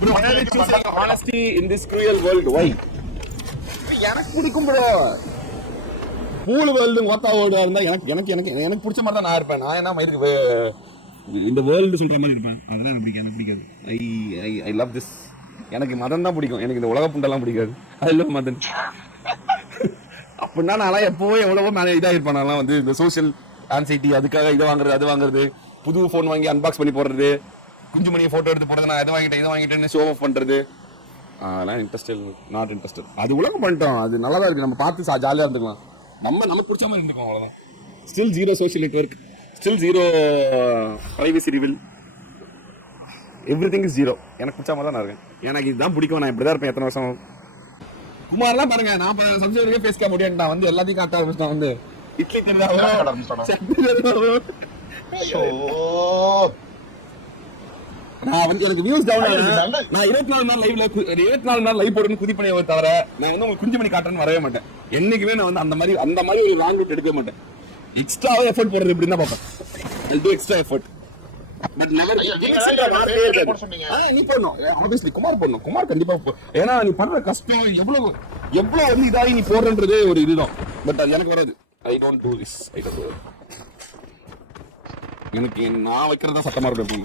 bro, why are you choosing honesty in this cruel world? Why? எனக்கு பிடிக்கும் bro. Cool world ஓத்தா வேர்ல்டா இருந்தா எனக்கு பிடிச்ச மாதிரி தான் நான் இருப்பேன். நான் என்ன மாதிரி இந்த வேர்ல்டு சொல்ற மாதிரி இருப்பேன். அதெல்லாம் எனக்கு பிடிக்காது. I love this. எனக்கு மதம் தான் பிடிக்கும். எனக்கு இந்த உலக புண்டெல்லாம் பிடிக்காது. I love Madan. அப்படின்னா நான் எப்போவும் எவ்வளவோ மேலே இதாக இருப்பேன். நான் வந்து இந்த சோஷியல் ஆன்சைட்டி அதுக்காக இதை வாங்குறது அது வாங்குறது, புது ஃபோன் வாங்கி அன்பாக்ஸ் பண்ணி போடுறது, குஞ்சுமணியை ஃபோட்டோ எடுத்து போடுறது, நான் இதை வாங்கிட்டேன்னு ஷோ ஆஃப் பண்ணுறது, அதெல்லாம் நாட் இன்ட்ரெஸ்டட். அது உலகம் பண்ணிட்டோம். அது நல்லா தான் இருக்குது. நம்ம பார்த்து ஜாலியாக இருந்துக்கலாம். நமக்கு பிடிச்ச மாதிரி இருந்துக்கும். அவ்வளோதான். Still zero social network, still zero privacy reveal, everything is zero. எனக்கு பிடிச்ச மாதிரி தான் நான் இருக்கேன். எனக்கு இதுதான் பிடிக்கும். நான் இப்படி தான் இருப்பேன் எத்தனை வருஷம். குமார்லாம் பாருங்க, நான் சம்சைக்கே பேசிக்க முடியாது. நான் வந்து எல்லாத்தையும் காட்ட ஆரம்பிச்சிட்டேன். வந்து இட்லி நான் வந்து எனக்கு வியூஸ் டவுன் ஆகுது. நான் 24 நாள் லைவ் போடுன்னு குதி பண்ணி தவிர நான் வந்து உங்களுக்கு குஞ்சு பண்ணி காட்டுறேன்னு வரவே மாட்டேன். என்னைக்குமே நான் வந்து அந்த மாதிரி ஒரு ராங் ரூட் எடுக்க மாட்டேன். எக்ஸ்ட்ராவா எஃபர்ட் போடுறது எப்படின்னு தான் பார்ப்பேன். I'll do extra effort. But never ஜிங்க்ஸ்ன்ற வார்த்தையே இருக்காது. நீ பண்ணணும். ஆப்வியஸ்லி குமார் பண்ணணும். குமார் கண்டிப்பா ஏன்னா நீ பண்ற கஷ்டம் எவ்வளவு வந்து இதாகி நீ போடுறன்றதே ஒரு இதுதான். பட் அது எனக்கு வராது. I don't do this. எனக்கு நான் வைக்கிறதா சட்டமா இருக்கும்.